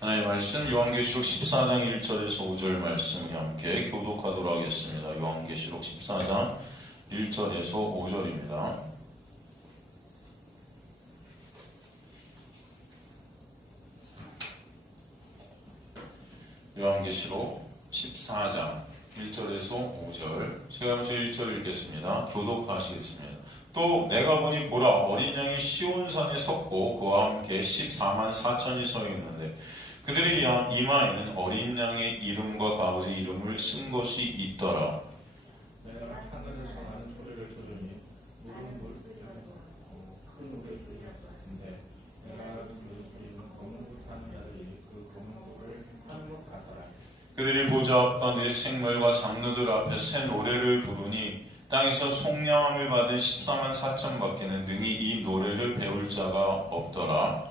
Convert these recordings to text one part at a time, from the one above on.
하나님의 말씀 요한계시록 14장 1절에서 5절 말씀 함께 교독하도록 하겠습니다. 요한계시록 14장 1절에서 5절입니다. 요한계시록 14장 1절에서 5절 제가 먼저 1절 읽겠습니다. 교독하시겠습니다. 또 내가 보니 보라 어린 양이 시온산에 섰고 그와 함께 14만 4천이 서 있는데 그들의 이마에는 어린 양의 이름과 그 아버지 이름을 쓴 것이 있더라. 내가 하늘에서 나는 소리를 들으니 묵은 물소리가 큰 노랫소리였는데 내가 그 소리는 검은 물 타는 자들이 그 검은 물을 하늘로 가더라. 그들이 보좌 앞 가운데 생물과 장로들 앞에 새 노래를 부르니 땅에서 속량함을 받은 14만 4천 밖에는 능히 이 노래를 배울 자가 없더라.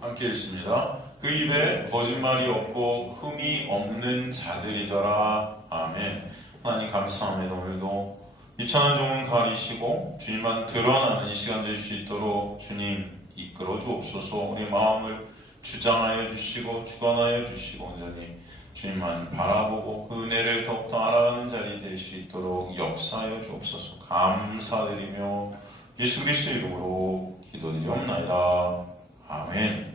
함께 읽습니다. 그 입에 거짓말이 없고 흠이 없는 자들이더라. 아멘. 하나님 감사합니다. 오늘도 비천한 종은 가리시고 주님만 드러나는 이 시간 될 수 있도록 주님 이끌어 주옵소서. 우리 마음을 주장하여 주시고 주관하여 주시고 온전히 주님만 바라보고 그 은혜를 더욱더 알아가는 자리 될 수 있도록 역사하여 주옵소서. 감사드리며 예수 그리스도의 이름으로 기도드리옵나이다. 아멘.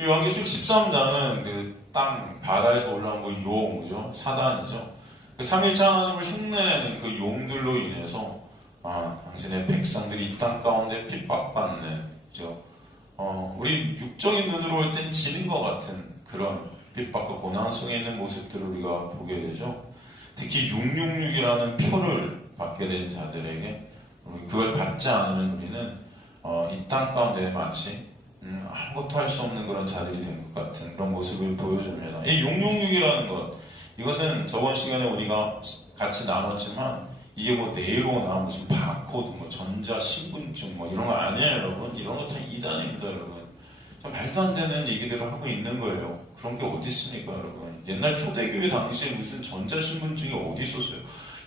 요한계시록 13장은 그 땅 바다에서 올라온 그 용, 사단이죠. 그 3일차 하나님을 흉내내는 그 용들로 인해서 당신의 백성들이 이 땅 가운데 핍박받는, 그죠? 우리 육적인 눈으로 볼 땐 지는 것 같은 그런 핍박과 고난 속에 있는 모습들을 우리가 보게 되죠. 특히 666이라는 표를 받게 된 자들에게 그걸 받지 않으면 우리는 이 땅 가운데 마치 아무것도 할 수 없는 그런 자들이 된 것 같은 그런 모습을 보여줍니다. 이 666이라는 것, 이것은 저번 시간에 우리가 같이 나눴지만 이게 뭐 네로나 무슨 바코드, 뭐 전자신분증 뭐 이런 거 아니에요, 여러분. 이런 거 다 이단입니다, 여러분. 말도 안 되는 얘기들을 하고 있는 거예요. 그런 게 어디 있습니까, 여러분? 옛날 초대교회 당시에 무슨 전자신분증이 어디 있었어요?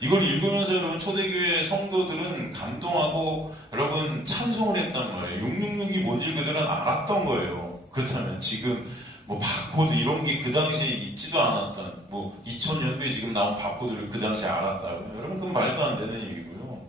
이걸 읽으면서 여러분 초대교회 성도들은 감동하고 여러분 찬송을 했단 말이에요. 666이 뭔지 그들은 알았던 거예요. 그렇다면 지금 뭐 바코드 이런 게 그 당시에 있지도 않았던, 뭐 2000년 후에 지금 나온 바코드를 그 당시에 알았다고요? 여러분 그건 말도 안 되는 얘기고요.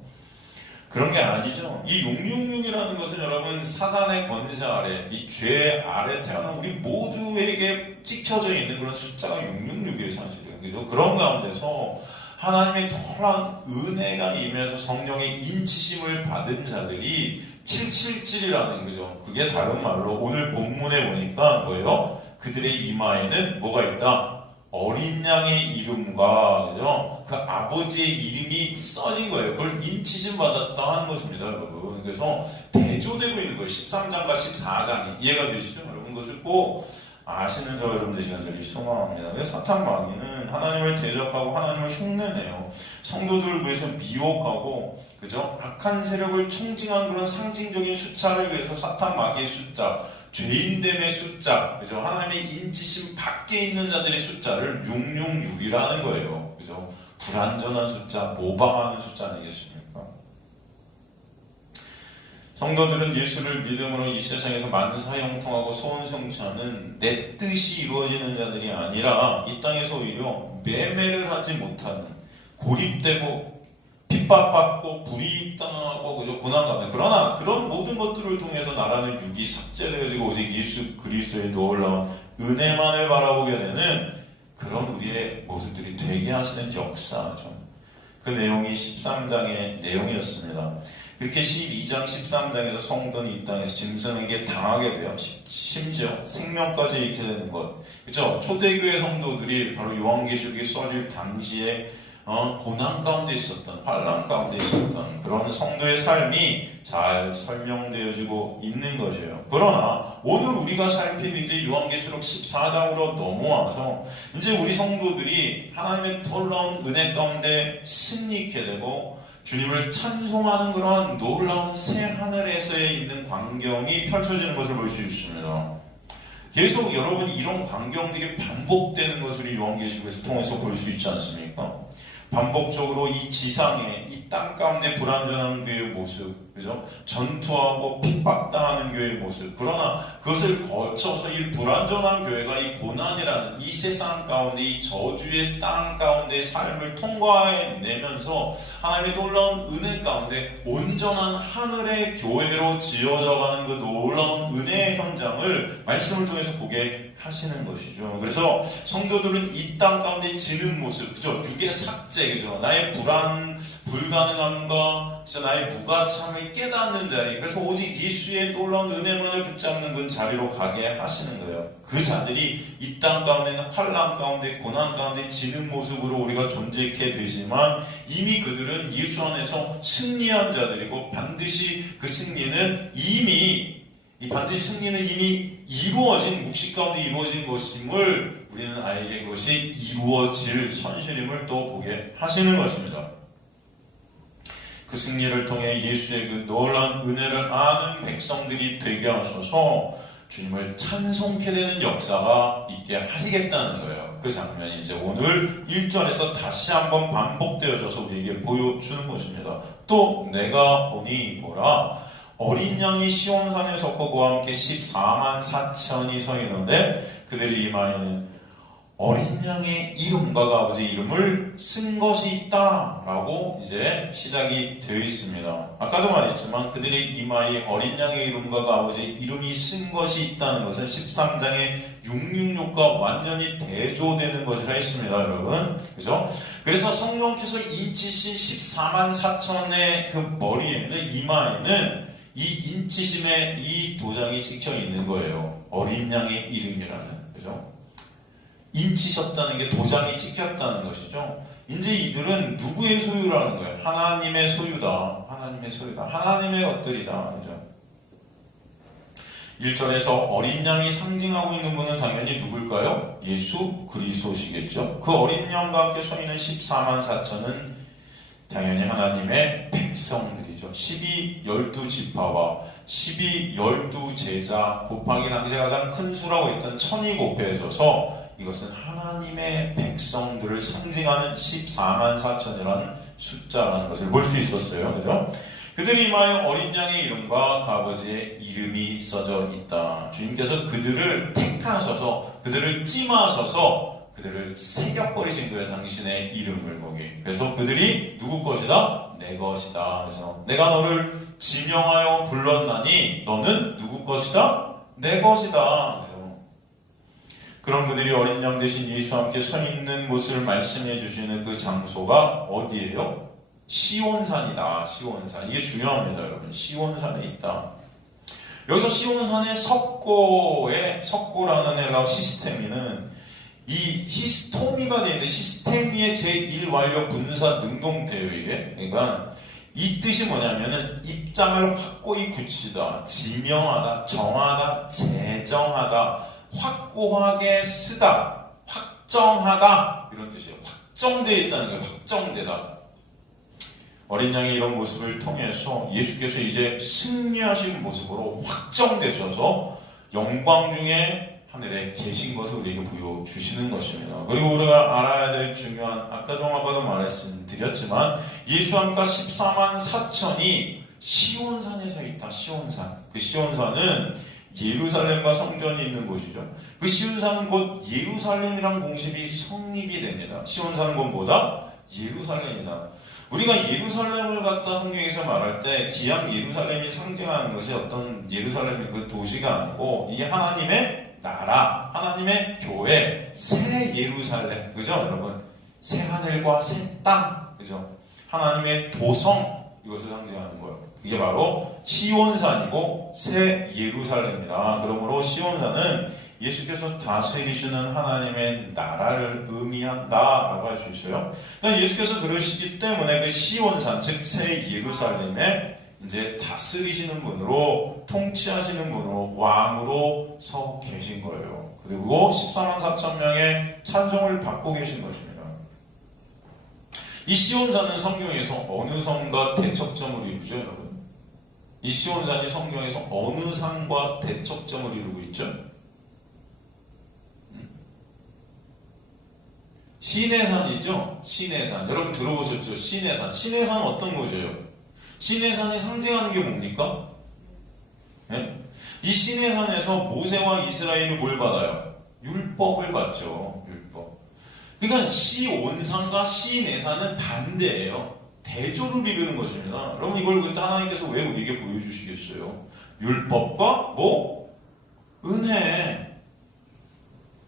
그런 게 아니죠. 이 666이라는 것은 여러분 사단의 권세 아래, 이 죄 아래 태어난 우리 모두에게 찍혀져 있는 그런 숫자가 666이에요, 사실은. 그래서 그런 가운데서 하나님의 털한 은혜가 임해서 성령의 인치심을 받은 자들이 777이라는 거죠. 그게 다른 말로 오늘 본문에 보니까 뭐예요? 그들의 이마에는 뭐가 있다? 어린 양의 이름과, 그죠? 그 아버지의 이름이 써진 거예요. 그걸 인치심 받았다 하는 것입니다, 여러분. 그래서 대조되고 있는 거예요. 13장과 14장이. 이해가 되시죠? 여러분, 그것을 꼭 아시는 저 여러분 되시는 자리 소망합니다. 사탄 마귀는 하나님을 대적하고 하나님을 흉내내요. 성도들을 위해서 미혹하고, 그죠? 악한 세력을 총징한 그런 상징적인 숫자를 위해서 사탄 마귀의 숫자, 죄인됨의 숫자, 그죠? 하나님의 인치심 밖에 있는 자들의 숫자를 666이라는 거예요. 그죠? 불완전한 숫자, 모방하는 숫자 아니겠습니까? 성도들은 예수를 믿음으로 이 세상에서 만사형통하고 소원성취하는 내 뜻이 이루어지는 자들이 아니라 이 땅에서 오히려 매매를 하지 못하는, 고립되고 핍박받고 불이익당하고 그저 고난받는, 그러나 그런 모든 것들을 통해서 나라는 육이 삭제되어지고 오직 예수 그리스도의 놀라운 은혜만을 바라보게 되는 그런 우리의 모습들이 되게 하시는 역사죠. 그 내용이 13장의 내용이었습니다. 그렇게 12장 13장에서 성도는 이 땅에서 짐승에게 당하게 돼요. 심지어 생명까지 잃게 되는 것. 그렇죠? 초대교회 성도들이 바로 요한계시록이 써질 당시에 고난 가운데 있었던, 환난 가운데 있었던 그런 성도의 삶이 잘 설명되어지고 있는 것이에요. 그러나 오늘 우리가 살핀 이제 요한계시록 14장으로 넘어와서 이제 우리 성도들이 하나님의 놀라운 은혜 가운데 승리케 되고 주님을 찬송하는 그런 놀라운 새 하늘에서의 있는 광경이 펼쳐지는 것을 볼 수 있습니다. 계속 여러분이 이런 광경들이 반복되는 것을 요한계시록에서 통해서 볼 수 있지 않습니까? 반복적으로 이 지상에, 이 땅 가운데 불완전한 교회의 모습, 그죠? 전투하고 핍박당하는 교회의 모습. 그러나 그것을 거쳐서 이 불완전한 교회가 이 고난이라는 이 세상 가운데, 이 저주의 땅 가운데 삶을 통과해내면서 하나님의 놀라운 은혜 가운데 온전한 하늘의 교회로 지어져가는 그 놀라운 은혜의 현장을 말씀을 통해서 보게 하시는 것이죠. 그래서 성도들은 이 땅 가운데 지는 모습, 그죠? 육의 삭제, 그죠? 나의 불가능함과 나의 무가참을 깨닫는 자리, 그래서 오직 예수의 놀라운 은혜만을 붙잡는 그 자리로 가게 하시는 거예요. 그 자들이 이 땅 가운데는 환난 가운데, 고난 가운데 지는 모습으로 우리가 존재케 되지만 이미 그들은 예수 안에서 승리한 자들이고 반드시 그 승리는 이미 이루어진, 묵시 가운데 이루어진 것임을 우리는 알게 그것이 이루어질 현실임을 또 보게 하시는 것입니다. 그 승리를 통해 예수의 그 놀라운 은혜를 아는 백성들이 되게 하셔서 주님을 찬송케 되는 역사가 있게 하시겠다는 거예요. 그 장면이 이제 오늘 1절에서 다시 한번 반복되어져서 우리에게 보여주는 것입니다. 또 내가 보니 보라, 어린 양이 시온산에 섰고 그와 함께 14만 4천이 서 있는데 그들의 이마에는 어린 양의 이름과 그 아버지 이름을 쓴 것이 있다 라고 이제 시작이 되어 있습니다. 아까도 말했지만 그들의 이마에 어린 양의 이름과 그 아버지 이름이 쓴 것이 있다는 것은 13장의 666과 완전히 대조되는 것이라 했습니다, 여러분. 그죠? 그래서 성령께서 인치신 14만 4천의 그 머리에는, 이마에는 이 인치심의 이 도장이 찍혀 있는 거예요. 어린 양의 이름이라는, 그죠? 인치셨다는 게 도장이 찍혔다는 것이죠. 이제 이들은 누구의 소유라는 거예요? 하나님의 소유다. 하나님의 소유다. 하나님의 것들이다. 그죠? 1절에서 어린 양이 상징하고 있는 분은 당연히 누굴까요? 예수 그리스도시겠죠. 그 어린 양과 함께 서 있는 14만 4천은 당연히 하나님의 백성들이죠. 12지파와 12제자 곱하기 당시 가장 큰 수라고 했던 1000이 곱해져서 이것은 하나님의 백성들을 상징하는 14만 4천이라는 숫자라는 것을 볼 수 있었어요. 그죠? 그들이 이마에 어린 양의 이름과 그 아버지의 이름이 써져 있다. 주님께서 그들을 택하셔서, 그들을 찜하셔서 그들을 새겨버리신 거예요. 당신의 이름을 보기. 그래서 그들이 누구 것이다? 내 것이다. 그래서 내가 너를 지명하여 불렀나니 너는 누구 것이다? 내 것이다. 그런 그들이 어린 양 대신 예수와 함께 서 있는 곳을 말씀해 주시는 그 장소가 어디예요? 시온산이다. 시온산. 이게 중요합니다, 여러분. 시온산에 있다. 여기서 시온산의 석고라는 헬라어 시스테미는 이 히스토미가 되는데 시스테미의 제1완료 분사 능동태예요, 이게. 그러니까 이 뜻이 뭐냐면은 입장을 확고히 굳히다, 지명하다, 정하다, 제정하다, 확고하게 쓰다, 확정하다, 이런 뜻이에요. 확정되어 있다는 거예요. 확정되다. 어린 양의 이런 모습을 통해서 예수께서 이제 승리하신 모습으로 확정되셔서 영광 중에 하늘에 계신 것을 우리에게 보여주시는 것입니다. 그리고 우리가 알아야 될 중요한, 아까도 말씀드렸지만 예수함과 14만 4천이 시온산에 서 있다. 시온산. 그 시온산은 예루살렘과 성전이 있는 곳이죠. 그 시온산은 곧 예루살렘이란 공식이 성립이 됩니다. 시온산은 곧 뭐다? 예루살렘이다. 우리가 예루살렘을 갖다 성경에서 말할 때 기양 예루살렘이 상징하는 것이 어떤 예루살렘의 그 도시가 아니고 이게 하나님의 나라, 하나님의 교회, 새 예루살렘, 그죠, 여러분? 새 하늘과 새 땅, 그죠? 하나님의 도성, 이것을 상징하는 거예요. 그게 바로 시온산이고 새 예루살렘이다. 그러므로 시온산은 예수께서 다스리시는 하나님의 나라를 의미한다라고 할 수 있어요. 그러니까 예수께서 그러시기 때문에 그 시온산, 즉 새 예루살렘에 이제 다스리시는 분으로, 통치하시는 분으로, 왕으로 서 계신 거예요. 그리고 14만 4천 명의 찬송을 받고 계신 것입니다. 이 시온산은 성경에서 어느 성과 대척점을 이루죠, 여러분? 이 시온산이 성경에서 어느 산과 대척점을 이루고 있죠? 시내산이죠. 시내산. 여러분 들어보셨죠? 시내산. 시내산은 어떤 곳이에요? 시내산이 상징하는 게 뭡니까? 네? 이 시내산에서 모세와 이스라엘이 뭘 받아요? 율법을 받죠. 율법. 그러니까 시온산과 시내산은 반대예요. 대조를 이루는 것입니다. 여러분 이걸 그때 하나님께서 왜 우리에게 보여주시겠어요? 율법과 뭐? 은혜.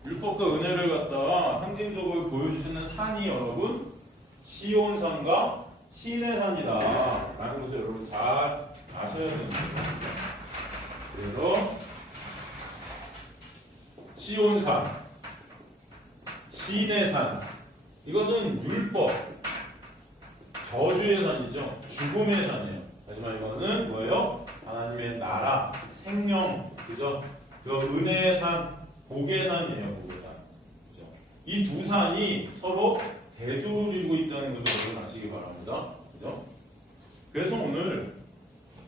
율법과 은혜를 갖다가 상징적으로 보여주시는 산이 여러분 시온산과 시내산이다 라는 것을 여러분 잘 아셔야 됩니다. 그래서 시온산, 시내산 이것은 율법, 저주의 산이죠. 죽음의 산이에요. 하지만 이거는 뭐예요? 하나님의 나라, 생명, 그죠? 그 은혜의 산, 복의 산이에요. 복의 산. 그죠? 이 두 산이 서로 대조를 이루고 있다는 것을 여러분 아시기 바랍니다. 그죠? 그래서 오늘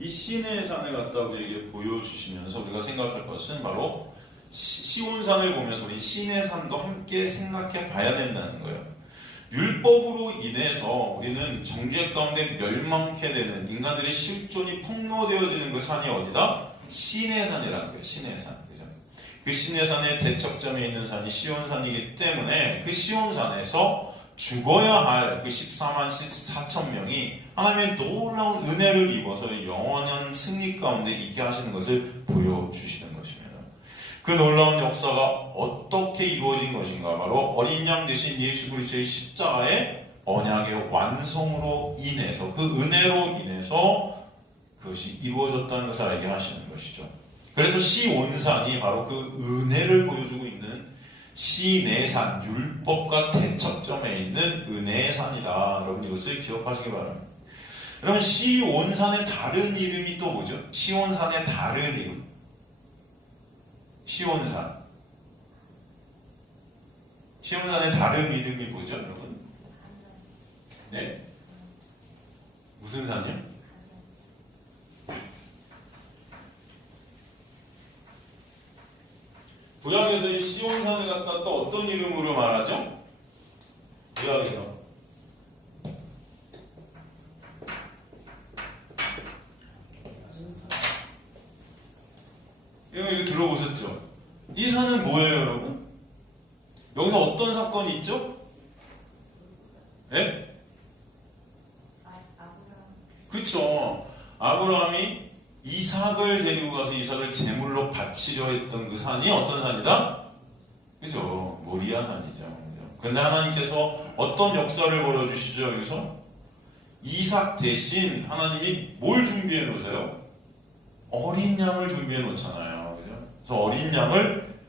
이 시내의 산을 갖다 우리에게 보여주시면서 우리가 생각할 것은 바로 시온산을 보면서 우리 시내산도 함께 생각해 봐야 된다는 거예요. 율법으로 인해서 우리는 정죄 가운데 멸망케 되는 인간들의 실존이 폭로되어지는 그 산이 어디다? 시내산이라는 거예요. 시내산. 그죠? 그 시내산의 대척점에 있는 산이 시온산이기 때문에 그 시온산에서 죽어야 할 그 14만 4천 명이 하나님의 놀라운 은혜를 입어서 영원한 승리 가운데 있게 하시는 것을 보여주시는 것입니다. 그 놀라운 역사가 어떻게 이루어진 것인가? 바로 어린 양 대신 예수 그리스도의 십자가의 언약의 완성으로 인해서 그 은혜로 인해서 그것이 이루어졌다는 것을 알게 하시는 것이죠. 그래서 시온산이 바로 그 은혜를 보여주고 있는 시내산, 율법과 대척점에 있는 은혜의 산이다. 여러분 이것을 기억하시기 바랍니다. 여러분 시온산의 다른 이름이 또 뭐죠? 시온산의 다른 이름. 시온산. 시온산의 다른 이름이 뭐죠, 여러분? 네? 무슨 산이요? 구약에서 이 시온산을 갖다 또 어떤 이름으로 말하죠? 구약에서 이거 들어보셨죠? 이 산은 뭐예요, 여러분? 여기서 어떤 사건이 있죠? 네? 그쵸. 아브라함이 이삭을 데리고 가서 이삭을 제물로 바치려 했던 그 산이 어떤 산이다? 그죠? 모리아 산이죠. 근데 하나님께서 어떤 역사를 벌여주시죠, 여기서? 이삭 대신 하나님이 뭘 준비해 놓으세요? 어린 양을 준비해 놓잖아요. 그죠? 그래서 어린 양을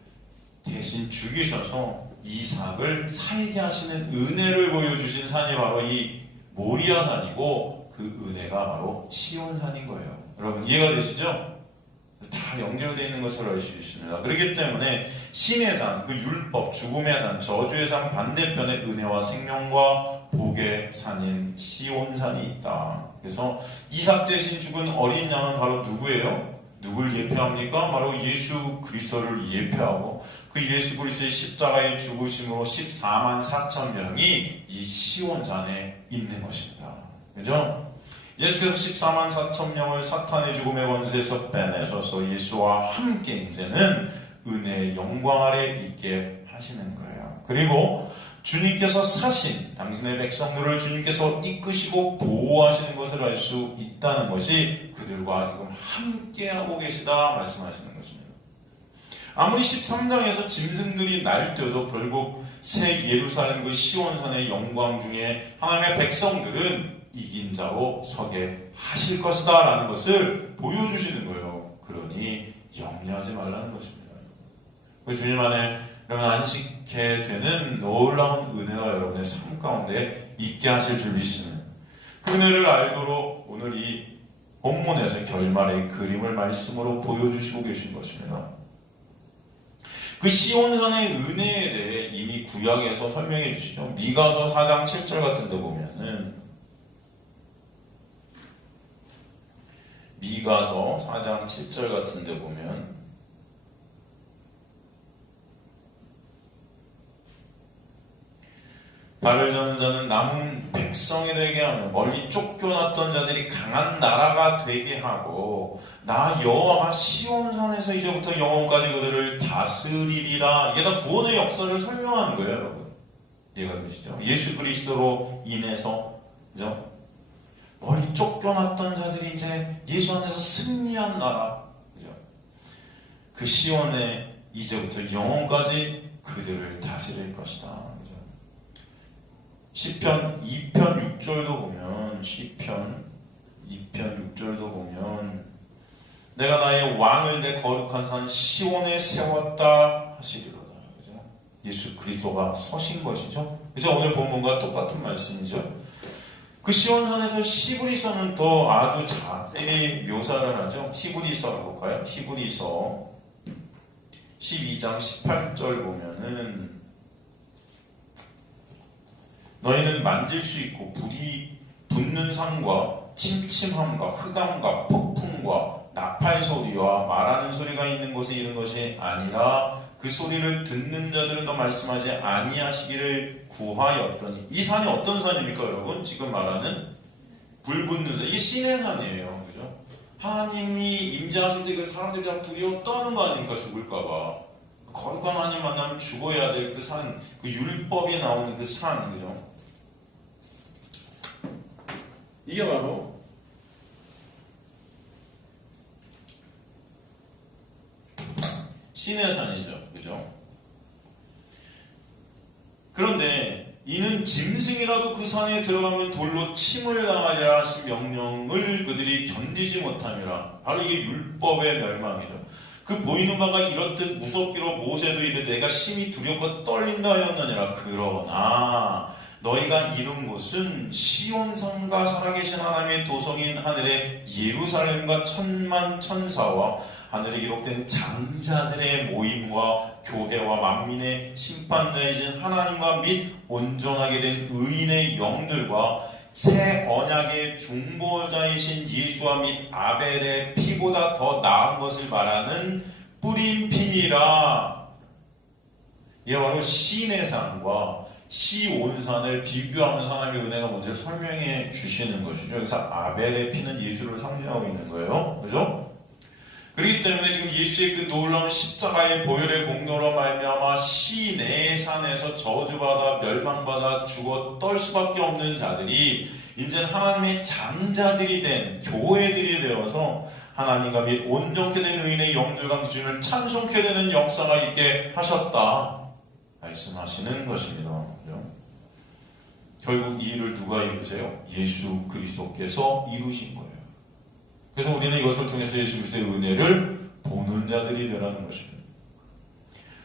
대신 죽이셔서 이삭을 살게 하시는 은혜를 보여주신 산이 바로 이 모리아 산이고 그 은혜가 바로 시온산인 거예요. 여러분 이해가 되시죠? 다 연결되어 있는 것을 알 수 있습니다. 그렇기 때문에 신의 산, 그 율법, 죽음의 산, 저주의 산 반대편에 은혜와 생명과 복의 산인 시온산이 있다. 그래서 이삭 대신 죽은 어린 양은 바로 누구예요? 누굴 예표합니까? 바로 예수 그리스도를 예표하고 그 예수 그리스도의 십자가의 죽으심으로 14만 4천 명이 이 시온산에 있는 것입니다. 그죠? 예수께서 14만 4천 명을 사탄의 죽음의 권세에서 빼내셔서 예수와 함께 이제는 은혜의 영광 아래 있게 하시는 거예요. 그리고 주님께서 사신 당신의 백성들을 주님께서 이끄시고 보호하시는 것을 알 수 있다는 것이 그들과 지금 함께하고 계시다 말씀하시는 것입니다. 아무리 13장에서 짐승들이 날뛰어도 결국 새 예루살렘 그 시온산의 영광 중에 하나님의 백성들은 이긴 자로 서게 하실 것이다 라는 것을 보여주시는 거예요. 그러니 염려하지 말라는 것입니다. 주님 안에 여러분 안식해 되는 놀라운 은혜가 여러분의 삶 가운데 있게 하실 줄 믿습니다. 그 은혜를 알도록 오늘 이 본문에서 결말의 그림을 말씀으로 보여주시고 계신 것입니다. 그 시온산의 은혜에 대해 이미 구약에서 설명해 주시죠. 미가서 4장 7절 같은 데 보면은 미가서 4장 7절 같은 데 보면 발을 저는 자는 남은 백성이 되게 하며 멀리 쫓겨났던 자들이 강한 나라가 되게 하고 나 여호와가 시온산에서 이제부터 영원까지 그들을 다스리리라. 이게 다 구원의 역사를 설명하는 거예요, 여러분. 이해가 되시죠? 예수 그리스도로 인해서, 그죠? 멀리 쫓겨났던 자들이 이제 예수 안에서 승리한 나라, 그죠? 그 시온에 이제부터 영원까지 그들을 다스릴 것이다. 그죠? 시편 2편 6절도 보면, 시편 2편 6절도 보면, 내가 나의 왕을 내 거룩한 산 시온에 세웠다 하시리로다. 그죠? 예수 그리스도가 서신 것이죠. 그죠? 오늘 본문과 똑같은 말씀이죠. 그 시온산에서 히브리서는 더 아주 자세히 묘사를 하죠. 히브리서를 볼까요? 히브리서 12장 18절 보면은 너희는 만질 수 있고 불이 붙는 산과 침침함과 흑암과 폭풍과 나팔 소리와 말하는 소리가 있는 곳에 이른 것이 아니라 그 소리를 듣는 자들은 더 말씀하지 아니하시기를 구하였더니. 이 산이 어떤 산입니까, 여러분? 지금 말하는 불 붙는 산. 이게 신의 산이에요. 그죠? 하나님이 임재하실 때 그 사람들이 다 두려워 떠는 거 아닙니까? 죽을까봐. 거룩한 하나님 만나면 죽어야 될 그 산, 그 율법이 나오는 그 산, 그죠? 이게 바로 신의 산이죠. 그죠? 그런데 이는 짐승이라도 그 산에 들어가면 돌로 침을 당하리라 하신 명령을 그들이 견디지 못함이라. 바로 이게 율법의 멸망이죠. 그 보이는 바가 이렇듯 무섭기로 모세도 이르되 내가 심히 두렵고 떨린다 하였느니라. 그러나 너희가 이룬 곳은 시온산과 살아계신 하나님의 도성인 하늘의 예루살렘과 천만 천사와 하늘에 기록된 장자들의 모임과 교회와 만민의 심판자이신 하나님과 및 온전하게 된 의인의 영들과 새 언약의 중보자이신 예수와 및 아벨의 피보다 더 나은 것을 말하는 뿌린 피니라. 이게 바로 시내산과 시온산을 비교하면서 하나님의 은혜가 뭔지 설명해 주시는 것이죠. 그래서 아벨의 피는 예수를 상징하고 있는 거예요. 그죠? 그렇기 때문에 지금 예수의 그 놀라운 십자가의 보혈의 공로로 말미암아 시내의 산에서 저주받아 멸망받아 죽어 떨 수밖에 없는 자들이 이제는 하나님의 장자들이 된 교회들이 되어서 하나님과 및 온전케 된 의인의 영들과 주님을 찬송케 되는 역사가 있게 하셨다 말씀하시는 것입니다. 결국 이 일을 누가 이루세요? 예수 그리스도께서 이루신 거예요. 그래서 우리는 이것을 통해서 예수 그리스도의 은혜를 보는 자들이 되라는 것입니다.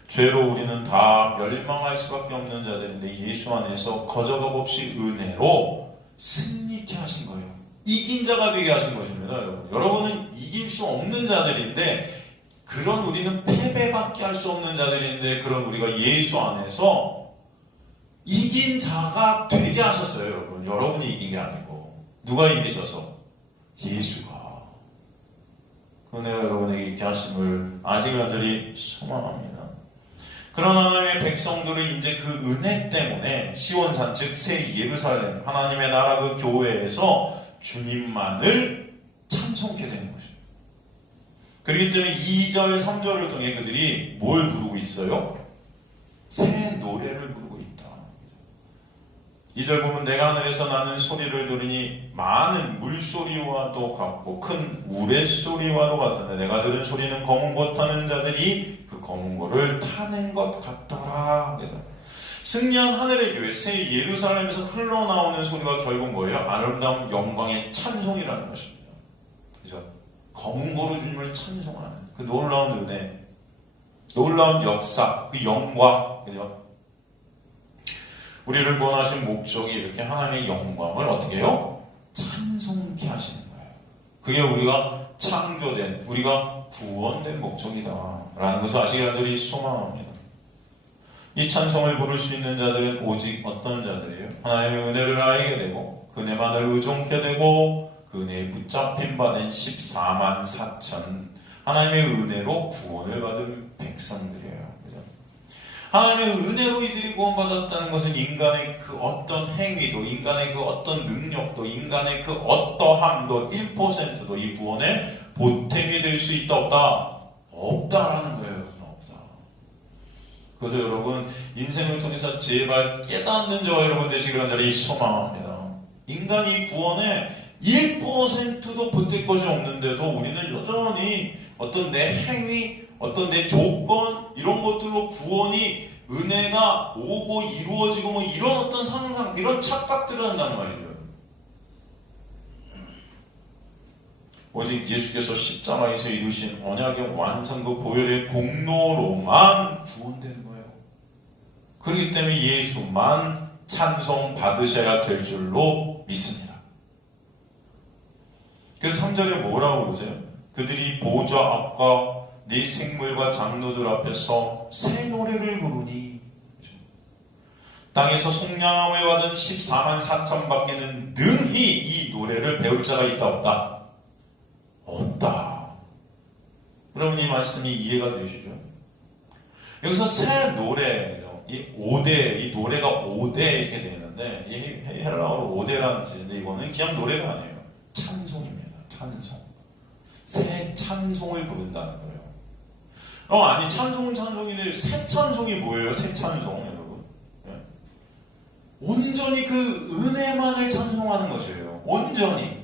죄로 우리는 다 멸망할 수밖에 없는 자들인데 예수 안에서 거저겁 없이 은혜로 승리케 하신 거예요. 이긴 자가 되게 하신 것입니다. 여러분은 이길 수 없는 자들인데 그런 우리는 패배밖에 할 수 없는 자들인데 그런 우리가 예수 안에서 이긴 자가 되게 하셨어요. 여러분. 여러분이 이긴 게 아니고 누가 이기셔서? 예수가. 그 은혜가 여러분에게 있게 하심을 아직 간절히 소망합니다. 그런 하나님의 백성들은 이제 그 은혜 때문에 시온산 즉 새 예루살렘 하나님의 나라 그 교회에서 주님만을 찬송케 되는 것입니다. 그렇기 때문에 2절 3절을 통해 그들이 뭘 부르고 있어요? 새 노래를 부르고 있다. 2절 보면 내가 하늘에서 나는 소리를 들으니 많은 물소리와도 같고 큰 우레소리와도 같은데 내가 들은 소리는 검은 것 타는 자들이 그 검은 거를 타는 것 같더라. 그래서 승리한 하늘의 교회 새 예루살렘에서 흘러나오는 소리가 결국 뭐예요? 아름다운 영광의 찬송이라는 것입니다. 그죠? 검은 거로 주님을 찬송하는 그 놀라운 은혜, 놀라운 역사, 그 영광, 그죠? 우리를 구원하신 목적이 이렇게 하나님의 영광을 어떻게 해요? 찬송케 하시는 거예요. 그게 우리가 창조된, 우리가 구원된 목적이다라는 것을 아시기 간절히 소망합니다. 이 찬송을 부를 수 있는 자들은 오직 어떤 자들이에요? 하나님의 은혜를 알게 되고 그 은혜만을 의존케 되고 그 은혜에 붙잡힌 바 된 14만 4천 하나님의 은혜로 구원을 받은 백성들이에요. 하나님의 은혜로 이들이 구원받았다는 것은 인간의 그 어떤 행위도, 인간의 그 어떤 능력도, 인간의 그 어떠함도 1%도 이 구원의 보탬이 될 수 있다 없다? 없다라는 거예요. 없다. 그래서 여러분 인생을 통해서 제발 깨닫는 저와 여러분 되시기를 간절히 소망합니다. 인간이 이 구원에 1%도 보탤 것이 없는데도 우리는 여전히 어떤 내 행위, 어떤 내 조건 이런 것들로 구원이 은혜가 오고 이루어지고 뭐 이런 어떤 상상, 이런 착각들을 한다는 말이죠. 오직 예수께서 십자가에서 이루신 언약의 완성과 보혈의 공로로만 구원되는 거예요. 그렇기 때문에 예수만 찬송 받으셔야 될 줄로 믿습니다. 그래서 3절에 뭐라고 그러세요? 그들이 보좌 앞과 네 생물과 장로들 앞에서 새 노래를 부르니 땅에서 속량함을 받은 14만 4천 밖에는 능히 이 노래를 배울 자가 있다 없다? 없다. 여러분 이 말씀이 이해가 되시죠? 여기서 새 노래요. 이 5대, 이 노래가 5대 이렇게 되는데 이 헬라어로 5대라는 뜻인데 이거는 그냥 노래가 아니에요. 찬송입니다. 찬송. 새 찬송을 부른다는 거예요. 아니 찬송은 찬송인데 새 찬송이 뭐예요? 새 찬송 여러분. 네. 온전히 그 은혜만을 찬송하는 것이에요. 온전히.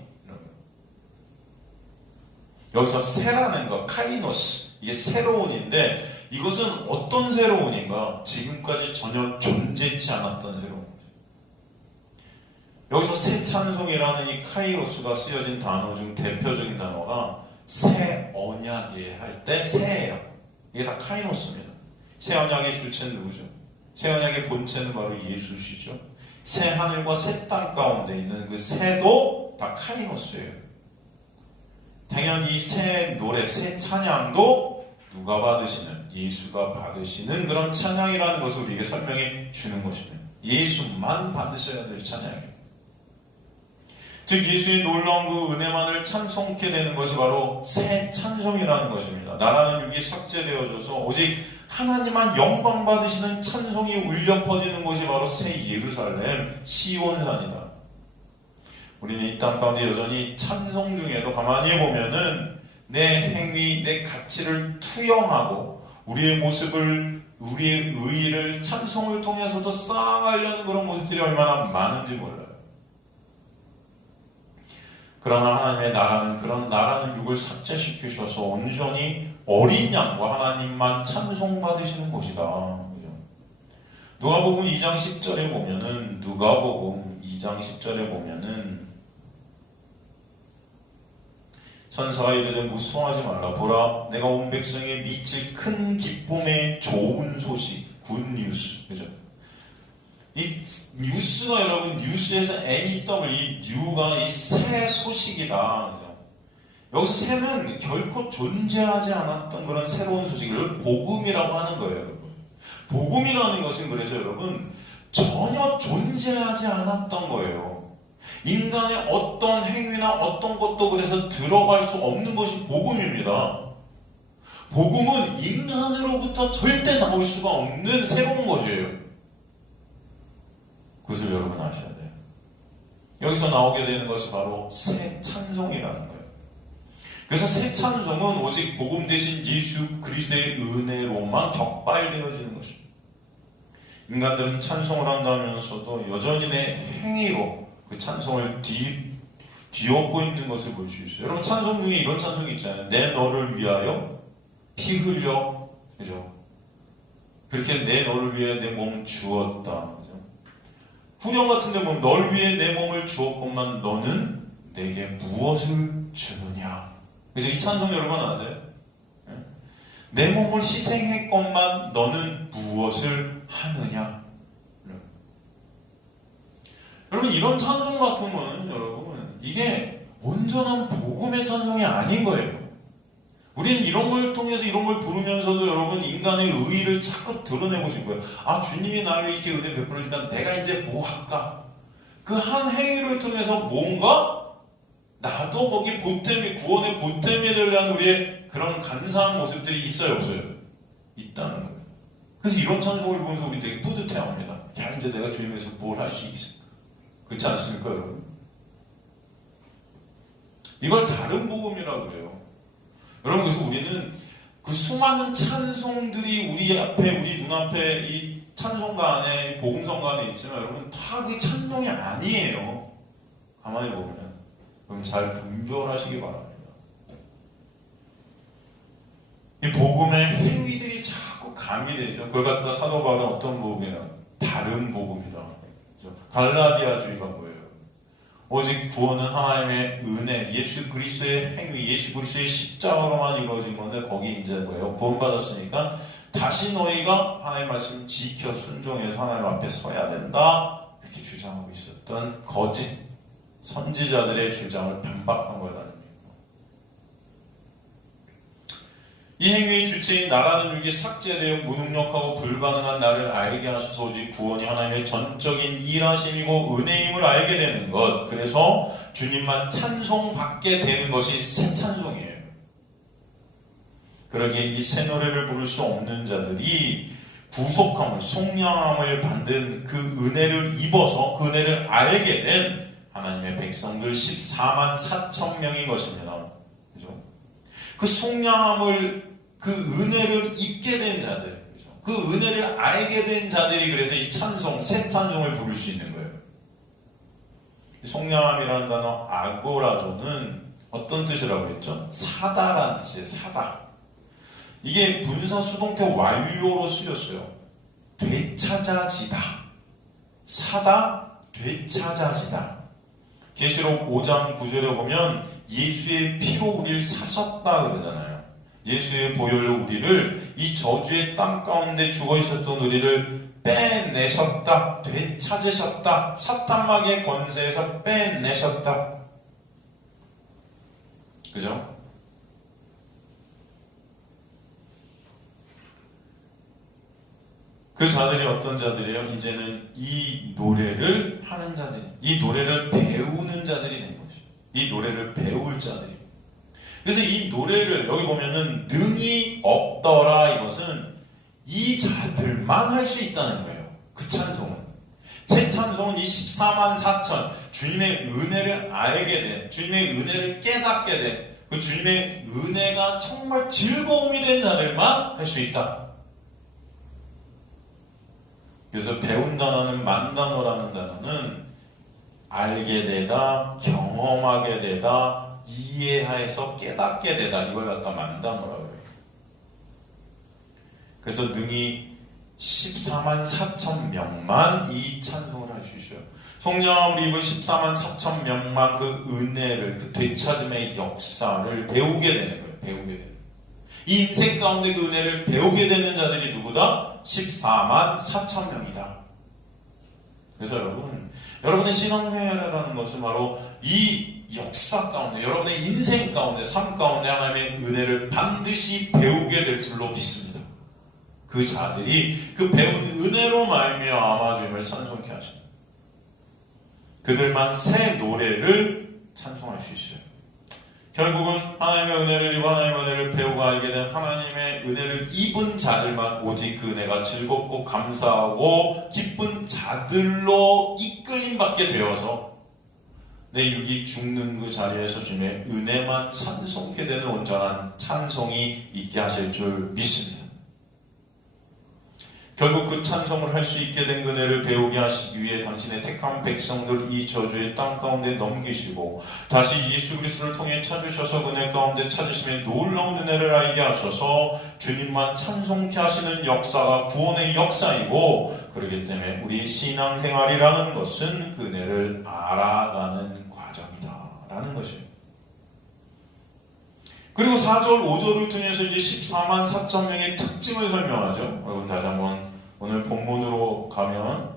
여기서 새라는 거, 카이노스, 이게 새로운인데 이것은 어떤 새로운인가? 지금까지 전혀 존재치 않았던 새로운 거죠. 여기서 새 찬송이라는 이 카이로스가 쓰여진 단어 중 대표적인 단어가 새 언약에 할 때 새예요. 이게 다 카이노스입니다. 새 언약의 주체는 누구죠? 새 언약의 본체는 바로 예수시죠. 새 하늘과 새 땅 가운데 있는 그 새도 다 카이노스예요. 당연히 새 노래, 새 찬양도 누가 받으시는? 예수가 받으시는 그런 찬양이라는 것을 우리에게 설명해 주는 것입니다. 예수만 받으셔야 될 찬양이에요. 즉 예수의 놀라운 그 은혜만을 찬송케 되는 것이 바로 새 찬송이라는 것입니다. 나라는 육이 삭제되어져서 오직 하나님만 영광 받으시는 찬송이 울려 퍼지는 것이 바로 새 예루살렘 시온산이다. 우리는 이 땅 가운데 여전히 찬송 중에도 가만히 보면은 내 행위, 내 가치를 투영하고 우리의 모습을, 우리의 의의를 찬송을 통해서도 쌓아가려는 그런 모습들이 얼마나 많은지 몰라요. 그러나 하나님의 나라는 그런 나라는 육을 삭제시키셔서 온전히 어린 양과 하나님만 찬송받으시는 곳이다. 누가복음 2장 10절에 보면은 누가복음 2장 10절에 보면은 천사가 이르되 무서워하지 말라. 보라, 내가 온 백성에게 미칠 큰 기쁨의 좋은 소식, 굿뉴스. 그죠? 이 뉴스가 여러분, 뉴스에서 NEW, 이 뉴가 이 새 소식이다. 그죠? 여기서 새는 결코 존재하지 않았던 그런 새로운 소식을 복음이라고 하는 거예요, 여러분. 복음이라는 것은 그래서 여러분, 전혀 존재하지 않았던 거예요. 인간의 어떤 행위나 어떤 것도 그래서 들어갈 수 없는 것이 복음입니다. 복음은 인간으로부터 절대 나올 수가 없는 새로운 것이에요. 그것을 여러분 아셔야 돼요. 여기서 나오게 되는 것이 바로 새 찬송이라는 거예요. 그래서 새 찬송은 오직 복음 대신 예수 그리스도의 은혜로만 격발되어지는 것입니다. 인간들은 찬송을 한다면서도 여전히 내 행위로 그 찬송을 뒤엎고 있는 것을 볼 수 있어요. 여러분 찬송 중에 이런 찬송이 있잖아요. 내 너를 위하여 피 흘려, 그죠? 그렇게 내 너를 위해 내 몸 주었다. 그죠? 후렴 같은 데 보면 널 위해 내 몸을 주었건만 너는 내게 무엇을 주느냐. 그죠? 이 찬송 여러분 아세요? 내 몸을 희생했건만 너는 무엇을 하느냐. 여러분 이런 찬송 같은 거는 여러분 이게 온전한 복음의 찬송이 아닌 거예요. 우리는 이런 걸 통해서 이런 걸 부르면서도 여러분 인간의 의의를 자꾸 드러내고 싶어요. 아 주님이 나를 이렇게 은혜 베풀어 주니까 내가 이제 뭐 할까? 그 한 행위를 통해서 뭔가 나도 거기 보탬이 구원의 보탬이 되려는 우리의 그런 간사한 모습들이 있어요 없어요? 있다는 거예요. 그래서 이런 찬송을 보면서 우리 되게 뿌듯해합니다. 야, 이제 내가 주님에서 뭘 할 수 있을까? 그렇지 않습니까, 여러분? 이걸 다른 복음이라고 그래요. 여러분, 그래서 우리는 그 수많은 찬송들이 우리 앞에, 우리 눈앞에 이 찬송가 안에, 복음성가 안에 있지만 여러분, 다 그 찬송이 아니에요. 가만히 보면. 그럼 잘 분별하시기 바랍니다. 이 복음의 행위들이 자꾸 가미되죠. 그걸 갖다 사도 바울은 어떤 복음이냐? 다른 복음이다. 갈라디아주의가 뭐예요? 오직 구원은 하나님의 은혜, 예수 그리스도의 행위, 예수 그리스도의 십자가로만 이루어진 건데 거기 이제 뭐예요? 구원받았으니까 다시 너희가 하나님의 말씀 지켜 순종해서 하나님 앞에 서야 된다. 이렇게 주장하고 있었던 거짓 선지자들의 주장을 반박한 거다. 이 행위의 주체인 나라는 육이 삭제되어 무능력하고 불가능한 나를 알게 하셔서 오직 구원이 하나님의 전적인 일하심이고 은혜임을 알게 되는 것. 그래서 주님만 찬송받게 되는 것이 새 찬송이에요. 그러기에 이 새 노래를 부를 수 없는 자들이 구속함을, 속량함을 받는 그 은혜를 입어서 그 은혜를 알게 된 하나님의 백성들 14만 4천 명인 것입니다. 그죠? 그 속량함을, 그 은혜를 입게 된 자들, 그죠? 그 은혜를 알게 된 자들이 그래서 이 찬송, 새 찬송을 부를 수 있는 거예요. 속량함이라는 단어 아고라조는 어떤 뜻이라고 했죠? 사다라는 뜻이에요. 사다. 이게 분사 수동태 완료로 쓰였어요. 되찾아지다. 사다, 되찾아지다. 계시록 5장 9절에 보면 예수의 피로 우리를 사셨다 그러잖아요. 예수의 보혈로 우리를 이 저주의 땅 가운데 죽어 있었던 우리를 빼내셨다. 되찾으셨다. 사탄마귀의 권세에서 빼내셨다. 그죠? 그 자들이 어떤 자들이에요? 이제는 이 노래를 하는 자들이, 이 노래를 배우는 자들이 된 것이죠. 이 노래를 배울 자들이. 그래서 이 노래를 여기 보면은 능이 없더라, 이것은 이 자들만 할 수 있다는 거예요. 그 찬송은. 새 찬송은 이 14만 4천 주님의 은혜를 알게 된, 주님의 은혜를 깨닫게 된, 그 주님의 은혜가 정말 즐거움이 된 자들만 할 수 있다. 그래서 배운 단어는 만단어라는 단어는 알게 되다, 경험하게 되다, 이해해서 깨닫게 되다, 이걸 갖다 만단어라고 해요. 그래서 능히 14만 4천 명만 이 찬송을 할 수 있어요. 속량함을 입은 14만 4천 명만 그 은혜를, 그 되찾음의 역사를 배우게 되는 거예요. 배우게 되는 거예요. 이 인생 가운데 그 은혜를 배우게 되는 자들이 누구다? 14만 4천 명이다. 그래서 여러분의 신앙생활이라는 것은 바로 이 역사 가운데, 여러분의 인생 가운데, 삶 가운데 하나님의 은혜를 반드시 배우게 될 줄로 믿습니다. 그 자들이 그 배운 은혜로 말미암아 주님을 찬송케 하십니다. 그들만 새 노래를 찬송할 수 있어요. 결국은 하나님의 은혜를 입어 하나님의 은혜를 배우고 알게 된 하나님의 은혜를 입은 자들만 오직 그 은혜가 즐겁고 감사하고 기쁜 자들로 이끌림 받게 되어서 내 육이 죽는 그 자리에서 주님의 은혜만 찬송케 되는 온전한 찬송이 있게 하실 줄 믿습니다. 결국 그 찬송을 할 수 있게 된 은혜를 배우게 하시기 위해 당신의 택한 백성들 이 저주의 땅 가운데 넘기시고 다시 예수 그리스도를 통해 찾으셔서 은혜 가운데 찾으시며 놀라운 은혜를 알게 하셔서 주님만 찬송케 하시는 역사가 구원의 역사이고, 그렇기 때문에 우리 신앙생활이라는 것은 그 은혜를 알아가는 과정이다 라는 것이에요. 그리고 4절, 5절을 통해서 이제 14만 4천 명의 특징을 설명하죠. 여러분 다시 한번 오늘 본문으로 가면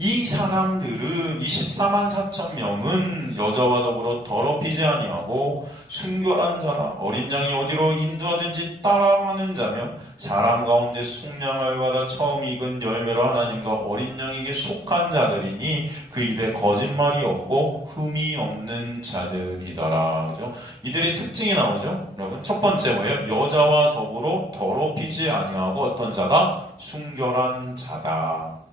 이 사람들은 이 14만 4천 명은 여자와 더불어 더럽히지 아니하고 순결한 자라 어린 양이 어디로 인도하든지 따라가는 자며 사람 가운데 속량을 받아 처음 익은 열매로 하나님과 어린 양에게 속한 자들이니 그 입에 거짓말이 없고 흠이 없는 자들이더라. 그죠? 이들의 특징이 나오죠. 여러분 첫 번째 뭐예요? 여자와 더불어 더럽히지 아니하고 어떤 자다? 순결한 자다.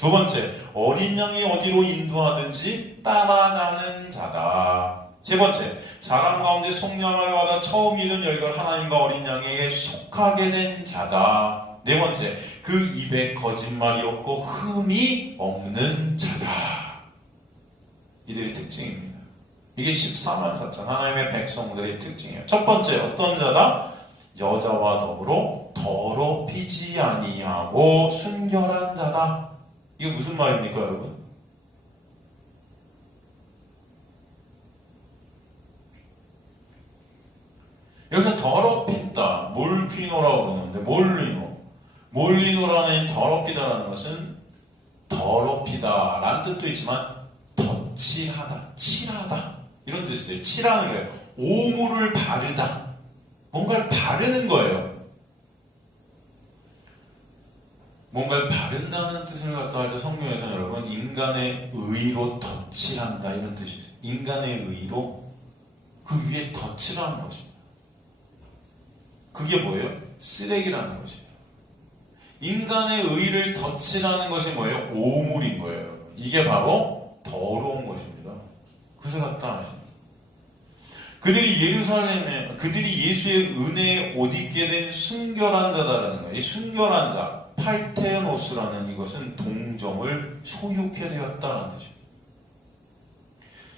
두 번째, 어린 양이 어디로 인도하든지 따라가는 자다. 세 번째, 사람 가운데 속량을 받아 처음 믿은 열결 하나님과 어린 양에게 속하게 된 자다. 네 번째, 그 입에 거짓말이 없고 흠이 없는 자다. 이들의 특징입니다. 이게 14만 4천 하나님의 백성들의 특징이에요. 첫 번째, 어떤 자다? 여자와 더불어 더럽히지 아니하고 순결한 자다. 이게 무슨 말입니까, 여러분? 여기서 더럽힌다, 몰퀴노라고 그러는데, 몰리노라는 더럽히다라는 것은 더럽히다라는 뜻도 있지만 덧칠하다, 칠하다 이런 뜻이에요. 칠하는 거예요. 오물을 바르다, 뭔가를 바르는 거예요. 뭔가를 바른다는 뜻을 갖다 할 때 성경에서는 여러분 인간의 의로 덧칠한다 이런 뜻이 있어요. 인간의 의로 그 위에 덧칠하는 것입니다. 그게 뭐예요? 쓰레기라는 것입니다. 인간의 의를 덧칠하는 것이 뭐예요? 오물인 거예요. 이게 바로 더러운 것입니다. 그것을 갖다 하십니다. 그들이 예수의 은혜에 옷 입게 된 순결한 자다라는 거예요. 이 순결한 자, 팔테노스라는 이것은 동정을 소유케 되었다는 뜻이에요.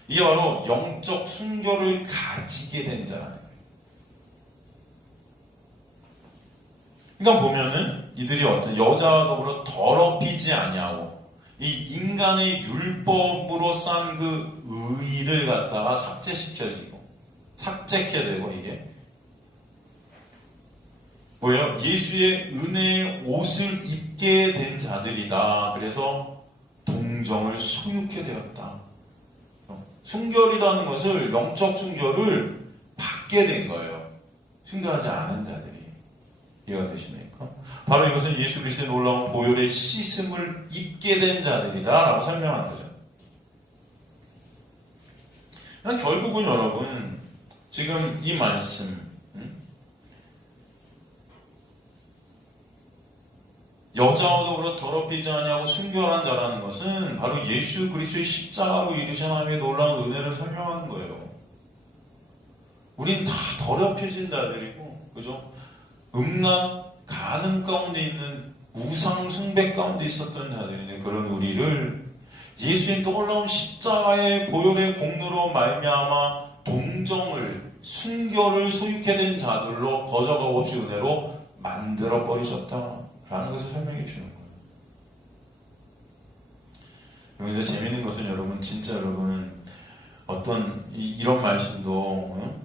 이게 바로 영적 순결을 가지게 된 자라는 거예요. 그러니까 보면은 이들이 어떤 여자와 더불어 더럽히지 아니하고 이 인간의 율법으로 싼 그 의를 갖다가 삭제시켜지고 삭제해야 되고 이게 뭐예요? 예수의 은혜의 옷을 입게 된 자들이다. 그래서 동정을 소유케 되었다. 순결이라는 것을 영적 순결을 받게 된 거예요. 순결하지 않은 자들이. 이해가 되십니까? 바로 이것은 예수 그리스도의 놀라운 보혈의 씻음을 입게 된 자들이다 라고 설명하는 거죠. 결국은 여러분 지금 이 말씀 여자와 더불어 더럽히지 아니하고 순결한 자라는 것은 바로 예수 그리스도의 십자가로 이루신 하나님의 놀라운 은혜를 설명하는 거예요. 우린 다 더럽혀진 자들이고, 그죠? 음란, 간음 가운데 있는 우상 숭배 가운데 있었던 자들인데 그런 우리를 예수의 놀라운 십자가의 보혈의 공로로 말미암아 동정을, 순결을 소유케 된 자들로 거저가 없이 은혜로 만들어 버리셨다. 라는 것을 설명해 주는 거예요. 여기서 재밌는 것은 여러분, 진짜 여러분, 어떤, 이런 말씀도,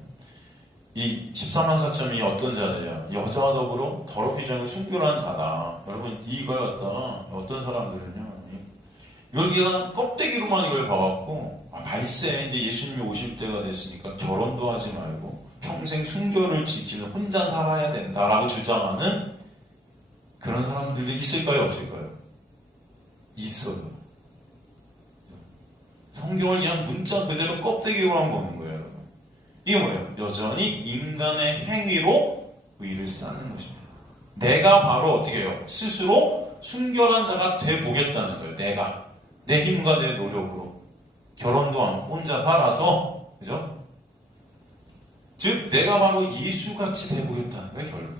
이 14만 4천이 어떤 자들이야? 여자와 더불어 더럽히지 않고 순결한 자다. 여러분, 이걸 갖다가 어떤 사람들은요, 이걸 그냥 껍데기로만 이걸 봐갖고, 말세, 이제 예수님이 오실 때가 됐으니까 결혼도 하지 말고, 평생 순결을 지키는 혼자 살아야 된다라고 주장하는 그런 사람들도 있을까요? 없을까요? 있어요. 성경을 그냥 문자 그대로 껍데기로만 보는 거예요, 여러분. 이게 뭐예요? 여전히 인간의 행위로 의를 쌓는 것입니다. 내가 바로 어떻게 해요? 스스로 순결한 자가 돼 보겠다는 거예요. 내가. 내 힘과 내 노력으로. 결혼도 않고 혼자 살아서, 그죠? 즉, 내가 바로 예수같이 돼 보겠다는 거예요, 결국.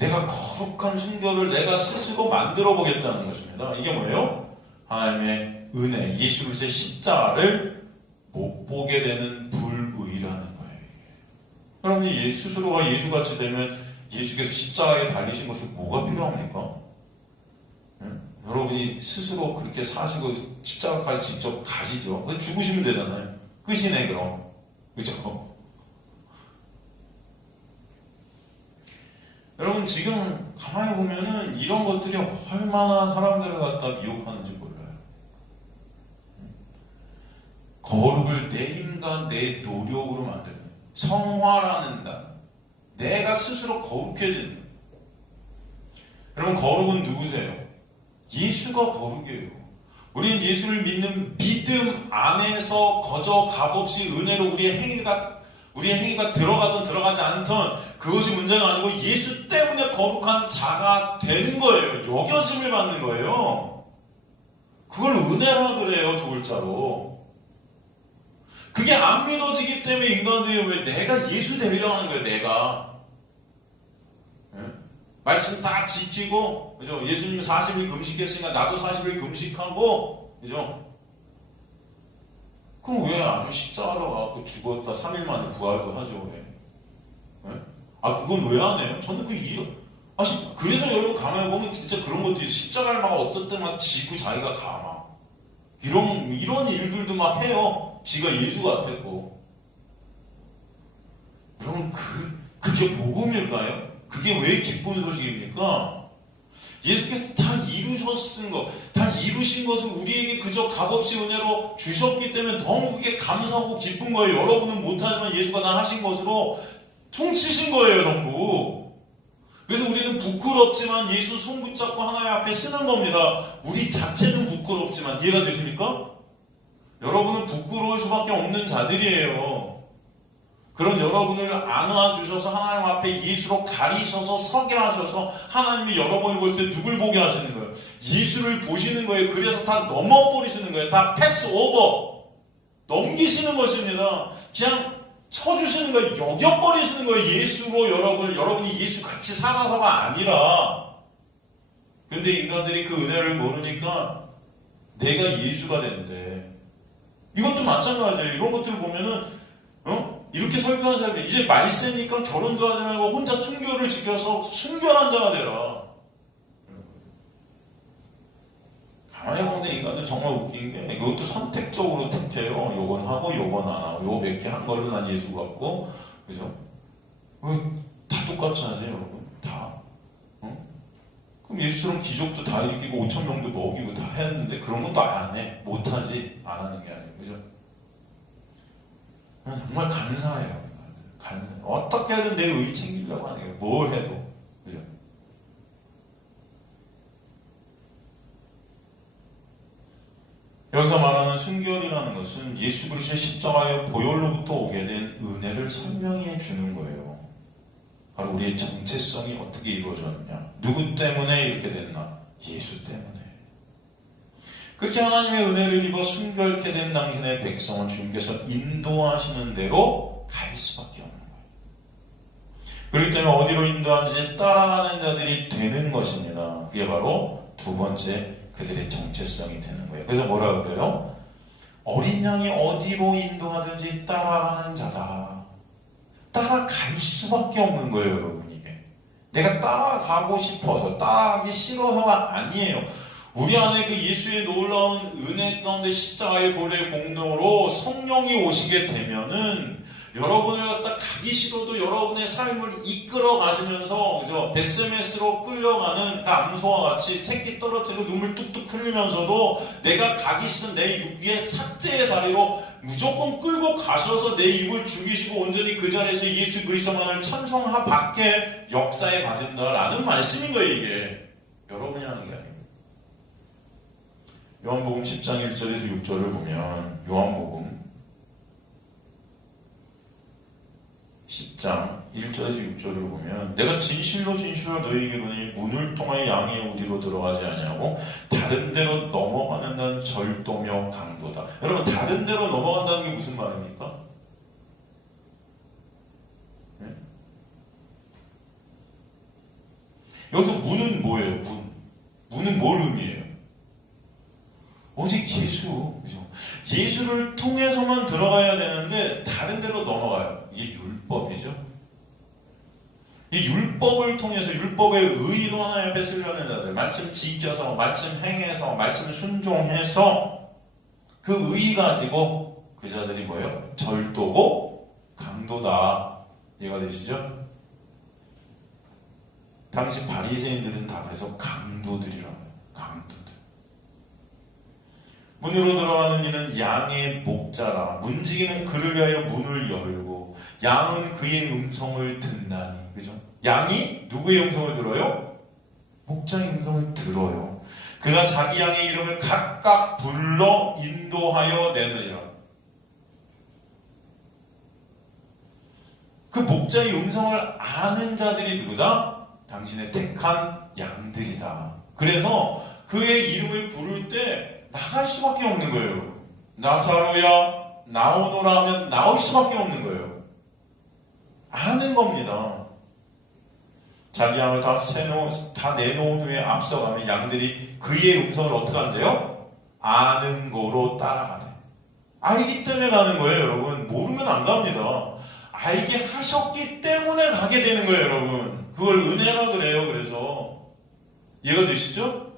내가 거룩한 순결을 내가 스스로 만들어 보겠다는 것입니다. 이게 뭐예요? 하나님의 은혜, 예수 그리스도의 십자가를 못 보게 되는 불의라는 거예요. 여러분이 스스로가 예수같이 되면 예수께서 십자가에 달리신 것이 뭐가 필요합니까? 여러분이 스스로 그렇게 사시고 십자가까지 직접 가시죠. 죽으시면 되잖아요. 끝이네 그럼. 그죠? 여러분 지금 가만히 보면은 이런 것들이 얼마나 사람들을 갖다 미혹하는지 몰라요. 거룩을 내 힘과 내 노력으로 만드는 성화라는 단, 내가 스스로 거룩해지는. 여러분 거룩은 누구세요? 예수가 거룩이에요. 우리는 예수를 믿는 믿음 안에서 거저 값없이 은혜로 우리의 행위가 들어가든 들어가지 않든 그것이 문제가 아니고 예수 때문에 거룩한 자가 되는 거예요. 여겨짐을 받는 거예요. 그걸 은혜라 그래요. 두 글자로. 그게 안 믿어지기 때문에 인간들이 왜 내가 예수 되려고 하는 거예요. 내가. 네? 말씀 다 지키고, 그죠? 예수님 40일 금식했으니까 나도 40일 금식하고, 그죠? 그럼 왜 아주 십자가로 가고 죽었다 3일 만에 부활도 하죠, 왜? 네? 그건 왜 안 해요? 저는 그래서 여러분 가만히 보면 진짜 그런 것도 있어요. 십자가를 막 어떤 때 막 지고 자기가 가, 막. 이런 일들도 막 해요. 지가 예수 같았고. 여러분, 그게 복음일까요? 그게 왜 기쁜 소식입니까? 예수께서 다 이루신 것을 우리에게 그저 값없이 은혜로 주셨기 때문에 너무 그게 감사하고 기쁜 거예요. 여러분은 못하지만 예수가 다 하신 것으로 퉁치신 거예요, 전부. 그래서 우리는 부끄럽지만 예수 손 붙잡고 하나님 앞에 쓰는 겁니다. 우리 자체는 부끄럽지만. 이해가 되십니까? 여러분은 부끄러울 수밖에 없는 자들이에요. 그런 여러분을 안아주셔서 하나님 앞에 예수로 가리셔서 서게 하셔서 하나님이 여러분을 볼 때 누굴 보게 하시는 거예요? 예수를 보시는 거예요. 그래서 다 넘어버리시는 거예요. 다 패스 오버. 넘기시는 것입니다. 그냥 쳐주시는 거예요. 여겨버리시는 거예요. 예수로 여러분이 예수 같이 살아서가 아니라. 근데 인간들이 그 은혜를 모르니까 내가 예수가 된대. 이것도 마찬가지예요. 이런 것들 보면은, 이렇게 설교한 사람이 이제 말세니까 결혼도 하지 말고 혼자 순교를 지켜서 순결한 자가 되라. 가만히 보는 인간들 정말 웃긴 게 이것도 선택적으로 택해요. 요건 하고 요건 안 하고 요 몇 개 한 걸로 난 예수 같고, 그죠? 왜 다 똑같이 하세요, 여러분? 다. 그럼 예수처럼 기적도 다 일으키고 5,000명도 먹이고 다 했는데 그런 것도 안 해. 못하지. 안 하는 게 아니고, 그죠? 정말 간사해요. 어떻게든 내 의 챙기려고 하는 거예요. 뭘 해도. 그죠? 여기서 말하는 순결이라는 것은 예수 그리스도의 십자가의 보혈로부터 오게 된 은혜를 설명해 주는 거예요. 바로 우리의 정체성이 어떻게 이루어졌느냐. 누구 때문에 이렇게 됐나? 예수 때문에. 그렇게 하나님의 은혜를 입어 순결케 된 당신의 백성은 주님께서 인도하시는 대로 갈 수밖에 없는 거예요. 그렇기 때문에 어디로 인도하는지 따라가는 자들이 되는 것입니다. 그게 바로 두 번째 그들의 정체성이 되는 거예요. 그래서 뭐라 그래요? 어린 양이 어디로 인도하든지 따라가는 자다. 따라갈 수밖에 없는 거예요, 여러분. 이게 내가 따라가고 싶어서 따라가기 싫어서가 아니에요. 우리 안에 그 예수의 놀라운 은혜 가운데 십자가의 보혈의 공로로 성령이 오시게 되면은 여러분을 갖다 가기 싫어도 여러분의 삶을 이끌어 가시면서, 그죠? 베스메스로 끌려가는 그 암소와 같이 새끼 떨어뜨리고 눈물 뚝뚝 흘리면서도 내가 가기 싫은 내 육의 삭제의 자리로 무조건 끌고 가셔서 내 입을 죽이시고 온전히 그 자리에서 예수 그리스도만을 찬송하밖에 역사에 가신다라는 말씀인 거예요. 이게 여러분이 하는 게 아니에요. 요한복음 10장 1절에서 6절을 보면, 요한복음 10장 1절에서 6절을 보면, 내가 진실로 너희에게 이르노니 문을 통하여 양의 우리로 들어가지 아니하고 다른 데로 넘어가는 난 절도며 강도다. 여러분, 다른 데로 넘어간다는 게 무슨 말입니까? 네? 여기서 문은 뭐예요? 문은 뭘 의미해요? 오직 예수, 그죠? 예수를 통해서만 들어가야 되는데 다른 데로 넘어가요. 이게 율법이죠. 이 율법을 통해서 율법의 의로 하나님 앞에 쓰려는 자들, 말씀 지켜서, 말씀 행해서, 말씀 순종해서 그 의 가지고 그 자들이 뭐예요? 절도고 강도다. 이해가 되시죠? 당시 바리새인들은 다 그래서 강도들이라고 해요. 강도들. 문으로 들어가는 이는 양의 목자라. 문지기는 그를 위하여 문을 열고 양은 그의 음성을 듣나니. 그죠? 양이 누구의 음성을 들어요? 목자의 음성을 들어요. 그가 자기 양의 이름을 각각 불러 인도하여 내느니라. 그 목자의 음성을 아는 자들이 누구다? 당신의 택한 양들이다. 그래서 그의 이름을 부를 때 나갈 수밖에 없는 거예요. 나사로야 나오노라 하면 나올 수밖에 없는 거예요. 아는 겁니다. 자기 양을 다 내놓은 후에 앞서가면 양들이 그의 음성을 어떻게 한대요? 아는 거로 따라가네. 알기 때문에 가는 거예요, 여러분. 모르면 안 갑니다. 알게 하셨기 때문에 가게 되는 거예요, 여러분. 그걸 은혜라 그래요. 그래서 이해가 되시죠?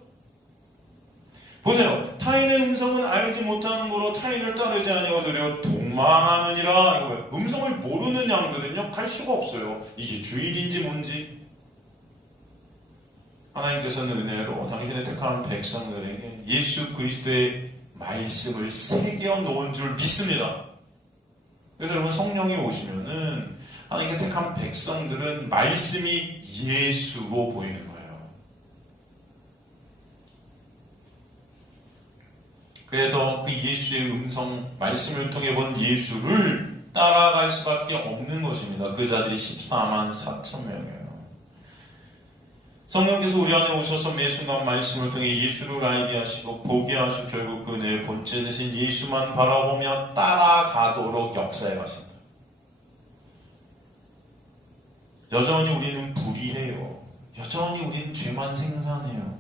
보세요. 타인의 음성은 알지 못하는 거로 타인을 따르지 아니하더려 동망하느니라. 이거예요. 음성을 모르는 양들은요 갈 수가 없어요. 이게 주일인지 뭔지. 하나님께서는 은혜로 당신의 택한 백성들에게 예수 그리스도의 말씀을 새겨 놓은 줄 믿습니다. 그래서 여러분 성령이 오시면은 하나님께 택한 백성들은 말씀이 예수로 보이는 거예요. 그래서 그 예수의 음성, 말씀을 통해 본 예수를 따라갈 수밖에 없는 것입니다. 그 자들이 14만 4천 명이에요. 성령께서 우리 안에 오셔서 매 순간 말씀을 통해 예수를 알게 하시고 보게 하시고 결국 그의 본체 되신 예수만 바라보며 따라가도록 역사해 가신다. 여전히 우리는 불의해요. 여전히 우리는 죄만 생산해요.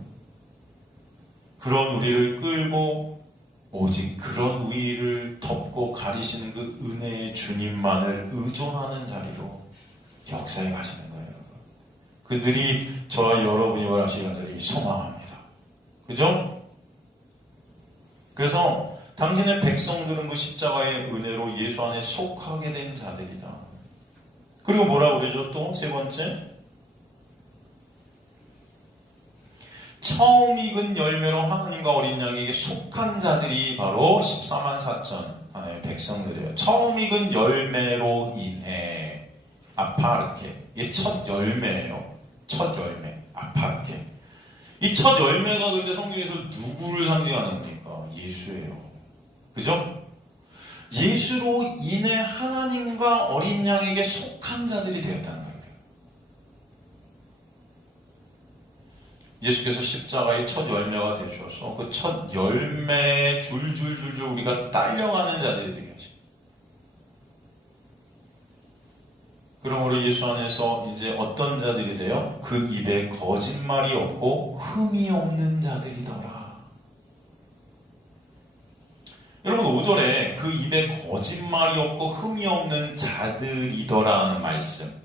그런 우리를 끌고 오직 그런 우리를 덮고 가리시는 그 은혜의 주님만을 의존하는 자리로 역사해 가시는 거예요. 그들이 저와 여러분이 원하시는 소망합니다. 그죠? 그래서 당신의 백성들은 그 십자가의 은혜로 예수 안에 속하게 된 자들이다. 그리고 뭐라고 그러죠? 또 세 번째, 처음 익은 열매로 하나님과 어린 양에게 속한 자들이 바로 14만 4천 하나님의 백성들이에요. 처음 익은 열매로 인해 아파르케, 이게 첫 열매예요. 첫 열매, 아파르케. 이 첫 열매가 그런데 성경에서 누구를 상징하는 겁니까? 예수예요. 그죠? 예수로 인해 하나님과 어린 양에게 속한 자들이 되었다는 거예요. 예수께서 십자가의 첫 열매가 되셔서 그 첫 열매에 줄줄줄줄 우리가 딸려가는 자들이 되게 하십니다. 그러므로 예수 안에서 이제 어떤 자들이 돼요? 그 입에 거짓말이 없고 흠이 없는 자들이더라. 여러분 5절에 그 입에 거짓말이 없고 흠이 없는 자들이더라는 말씀.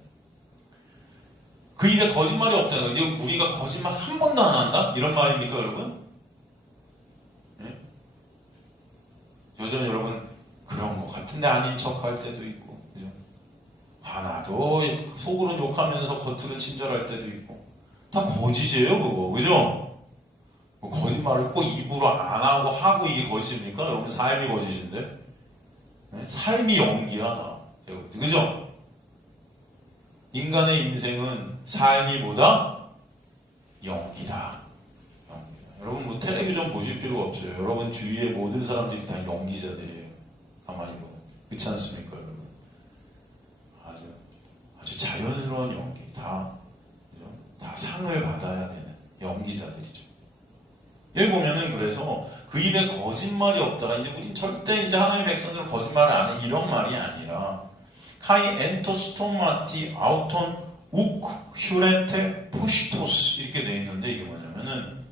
그 입에 거짓말이 없다는 거예요. 우리가 거짓말 한 번도 안 한다? 이런 말입니까 여러분? 네? 여전히 여러분 그런 것 같은데 아닌 척 할 때도 있고 나도 속으로는 욕하면서 겉으로는 친절할 때도 있고 다 거짓이에요 그거. 그죠? 뭐 거짓말을 꼭 입으로 안 하고 이게 거짓입니까? 여러분 삶이 거짓인데 네? 삶이 연기야 다. 그죠? 인간의 인생은 삶이 보다 연기다. 여러분 뭐 텔레비전 보실 필요가 없어요. 여러분 주위의 모든 사람들이 다 연기자들이에요. 가만히 보면. 그렇지 않습니까 여러분? 아주 자연스러운 연기. 다 상을 받아야 되는 연기자들이죠. 여기 보면은 그래서 그 입에 거짓말이 없다가 이제 우리 절대 이제 하나님의 백성들은 거짓말을 안 해. 이런 말이 아니라 카이 엔토스토마티 아우톤 욱 휴레테 푸시토스 이렇게 되어 있는데 이게 뭐냐면은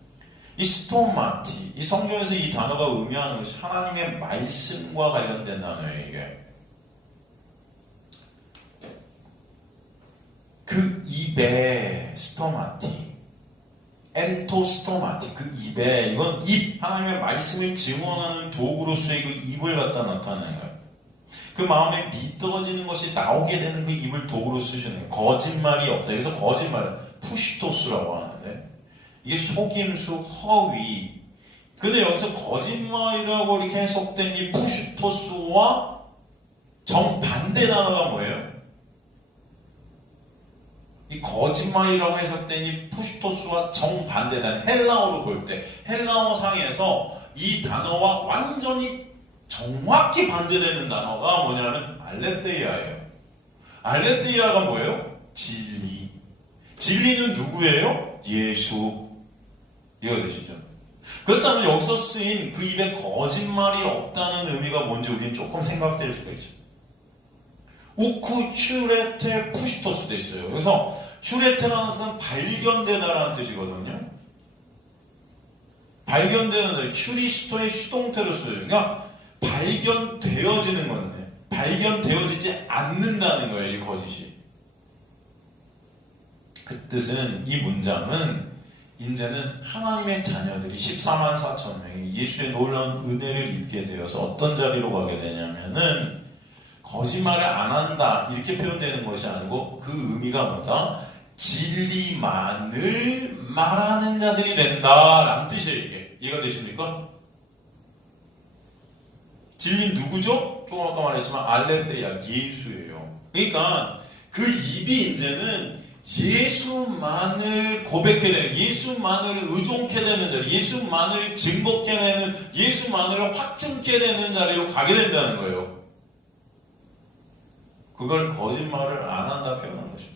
이 스토마티 이 성경에서 이 단어가 의미하는 것이 하나님의 말씀과 관련된 단어예요. 이게 그 입에 스토마티 엔토스토마티 그 입에 이건 입 하나님의 말씀을 증언하는 도구로서의 그 입을 갖다 나타내는 거예요. 그 마음에 믿어지는 것이 나오게 되는 그 입을 도구로 쓰시는 거예요. 거짓말이 없다. 그래서 거짓말 푸시토스라고 하는데 이게 속임수, 허위. 근데 여기서 거짓말이라고 이렇게 해석된 이 푸시토스와 정반대 단어가 뭐예요? 이 거짓말이라고 해석된 이 푸시토스와 정반대 단어, 헬라어로 볼 때 헬라어 상에서 이 단어와 완전히 정확히 반대되는 단어가 뭐냐면 알레세이아예요. 알레세이아가 뭐예요? 진리. 진리는 누구예요? 예수. 이해되시죠? 그렇다면 여기서 쓰인 그 입에 거짓말이 없다는 의미가 뭔지 우리는 조금 생각될 수가 있죠. 우쿠 슈레테 푸시토스도 있어요. 그래서 슈레테라는 것은 발견되다라는 뜻이거든요. 발견되는 슈리스토의 수동태로 써요. 그러니까 발견되어지는 건데 발견되어지지 않는다는 거예요. 이 거짓이. 그 뜻은 이 문장은 이제는 하나님의 자녀들이 14만 4천 명이 예수의 놀라운 은혜를 입게 되어서 어떤 자리로 가게 되냐면은 거짓말을 안 한다 이렇게 표현되는 것이 아니고 그 의미가 뭐다? 진리만을 말하는 자들이 된다라는 뜻이에요. 이게 이해가 되십니까? 진리 누구죠? 조금 아까 말했지만 알레테야 예수예요. 그러니까 그 입이 이제는 예수만을 고백해야 되는, 예수만을 의존케 되는 자리, 예수만을 증거케 되는, 예수만을 확증케 되는 자리로 가게 된다는 거예요. 그걸 거짓말을 안 한다 표현한 것입니다.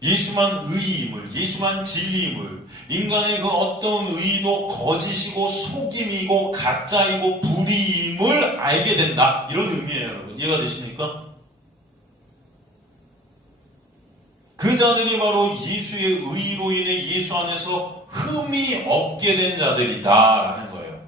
예수만 의임을, 예수만 진리임을, 인간의 그 어떤 의도 거짓이고 속임이고 가짜이고 불의임을 알게 된다. 이런 의미예요, 여러분. 이해가 되십니까? 그 자들이 바로 예수의 의로 인해 예수 안에서 흠이 없게 된 자들이다라는 거예요.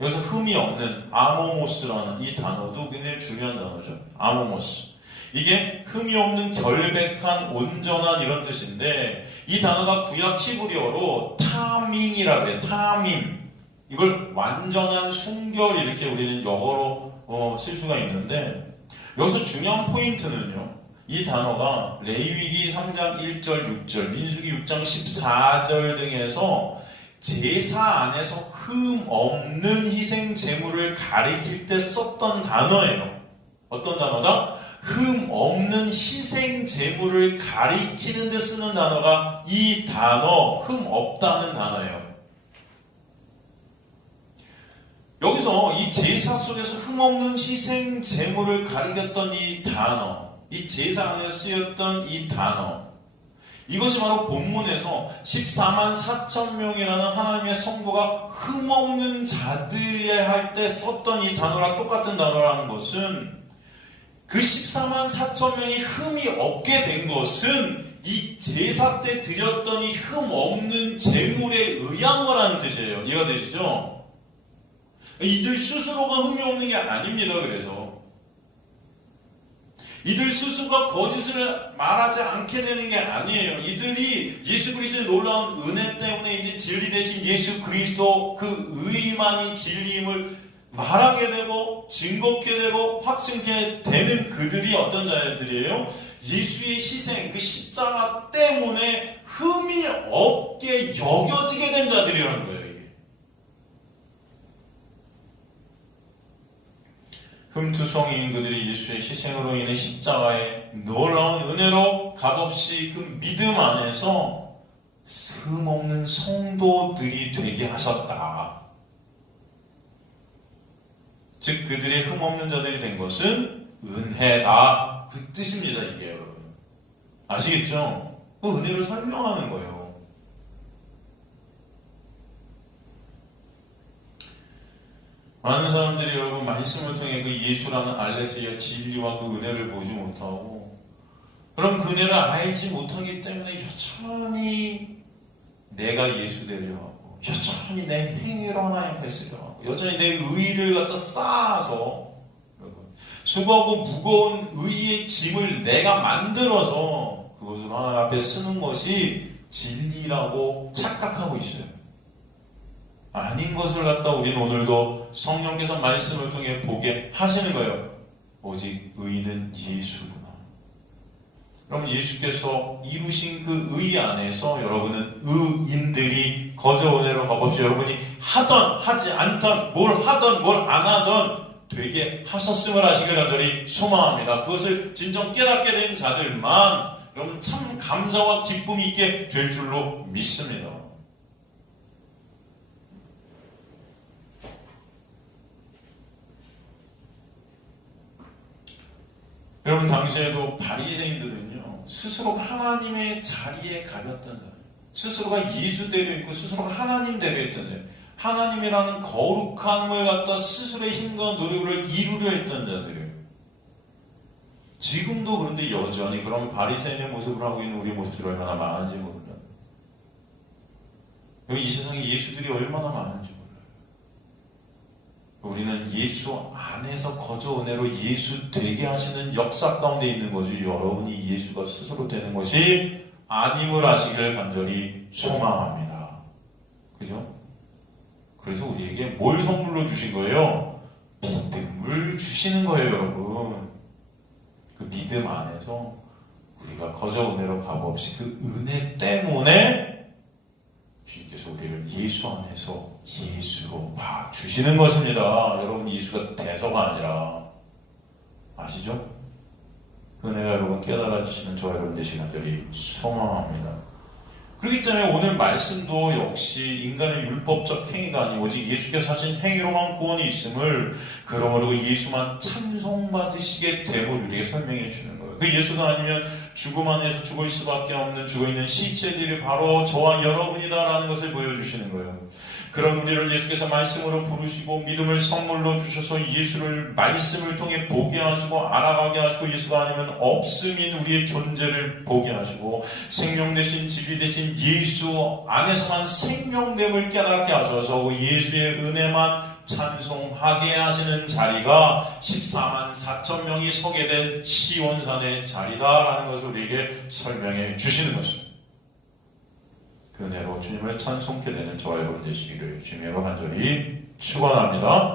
여기서 흠이 없는 아모모스라는 이 단어도 굉장히 중요한 단어죠. 아모모스. 이게 흠이 없는 결백한 온전한 이런 뜻인데 이 단어가 구약 히브리어로 타민이라고 해요. 타민. 이걸 완전한 순결 이렇게 우리는 영어로 쓸 수가 있는데 여기서 중요한 포인트는요. 이 단어가 레위기 3장 1절 6절 민수기 6장 14절 등에서 제사 안에서 흠 없는 희생 제물을 가리킬 때 썼던 단어예요. 어떤 단어다? 흠 없는 희생 제물을 가리키는 데 쓰는 단어가 이 단어 흠 없다는 단어예요. 여기서 이 제사 속에서 흠 없는 희생 제물을 가리켰던 이 단어, 이 제사 안에 쓰였던 이 단어, 이것이 바로 본문에서 14만 4천 명이라는 하나님의 성도가 흠없는 자들이야 할 때 썼던 이 단어랑 똑같은 단어라는 것은 그 14만 4천 명이 흠이 없게 된 것은 이 제사 때 드렸던 이 흠 없는 제물에 의한 거라는 뜻이에요. 이해가 되시죠? 이들 스스로가 흠이 없는 게 아닙니다. 그래서 이들 스스로가 거짓을 말하지 않게 되는 게 아니에요. 이들이 예수 그리스도의 놀라운 은혜 때문에 이제 진리 대신 예수 그리스도 그 의만이 진리임을 말하게 되고 증거케 되고 확증케 되는 그들이 어떤 자들이에요? 예수의 희생, 그 십자가 때문에 흠이 없게 여겨지게 된 자들이라는 거예요. 흠투성이인 그들이 예수의 희생으로 인해 십자가의 놀라운 은혜로 값없이 그 믿음 안에서 흠없는 성도들이 되게 하셨다. 즉 그들의 흠없는 자들이 된 것은 은혜다. 그 뜻입니다. 이게 여러분 아시겠죠? 그 은혜를 설명하는 거예요. 많은 사람들이 여러분 말씀을 통해 그 예수라는 알레스의 진리와 그 은혜를 보지 못하고 그럼 그 은혜를 알지 못하기 때문에 여전히 내가 예수 되려 하고 여전히 내 행위로 하나님 앞에 쓰려 하고 여전히 내 의의를 갖다 쌓아서 수고하고 무거운 의의 짐을 내가 만들어서 그것을 하나님 앞에 쓰는 것이 진리라고 착각하고 있어요. 아닌 것을 갖다 우리는 오늘도 성령께서 말씀을 통해 보게 하시는 거예요. 오직 의는 예수구나. 여러분 예수께서 이루신 그 의 안에서 여러분은 의인들이 거저 은혜로 값없이 여러분이 하던 하지 않던 뭘 하던 뭘 안 하던 되게 하셨음을 하시길 간절히 소망합니다. 그것을 진정 깨닫게 된 자들만 여러분 참 감사와 기쁨이 있게 될 줄로 믿습니다. 여러분 당시에도 바리새인들은요 스스로가 하나님의 자리에 가렸던 자예요. 스스로가 예수대로 있고 스스로가 하나님대로 했던 자예요. 하나님이라는 거룩함을 갖다 스스로의 힘과 노력을 이루려 했던 자들이에요. 지금도 그런데 여전히 그런 바리새인의 모습을 하고 있는 우리의 모습들이 얼마나 많은지 모릅니다. 여기 이 세상에 예수들이 얼마나 많은지 몰라요. 우리는 예수 안에서 거저 은혜로 예수 되게 하시는 역사 가운데 있는 것이 여러분이 예수가 스스로 되는 것이 아님을 하시기를 간절히 소망합니다. 그죠? 그래서 우리에게 뭘 선물로 주신 거예요? 믿음을 주시는 거예요, 여러분. 그 믿음 안에서 우리가 거저 은혜로 값없이 그 은혜 때문에 주님께서 우리를 예수 안에서 예수로 봐주시는 것입니다. 여러분 예수가 대서가 아니라 아시죠? 그 은혜가 여러분 깨달아지시는 저와 여러분 되시길 간절히 소망합니다. 그렇기 때문에 오늘 말씀도 역시 인간의 율법적 행위가 아니고 오직 예수께서 하신 행위로만 구원이 있음을 그러므로 예수만 찬송받으시게 됨을 우리에게 설명해 주는 거예요. 그 예수가 아니면 죽음 안에서 죽을 수밖에 없는 죽어있는 시체들이 바로 저와 여러분이다라는 것을 보여주시는 거예요. 그런 우리를 예수께서 말씀으로 부르시고 믿음을 선물로 주셔서 예수를 말씀을 통해 보게 하시고 알아가게 하시고 예수가 아니면 없음인 우리의 존재를 보게 하시고 생명 대신 진리 대신 예수 안에서만 생명됨을 깨닫게 하셔서 예수의 은혜만 찬송하게 하시는 자리가 14만 4천 명이 서게 된 시온산의 자리다라는 것을 우리에게 설명해 주시는 것입니다. 그 은혜로 주님을 찬송케 되는 저와 여러분 되시기를 주님으로 간절히 축원합니다.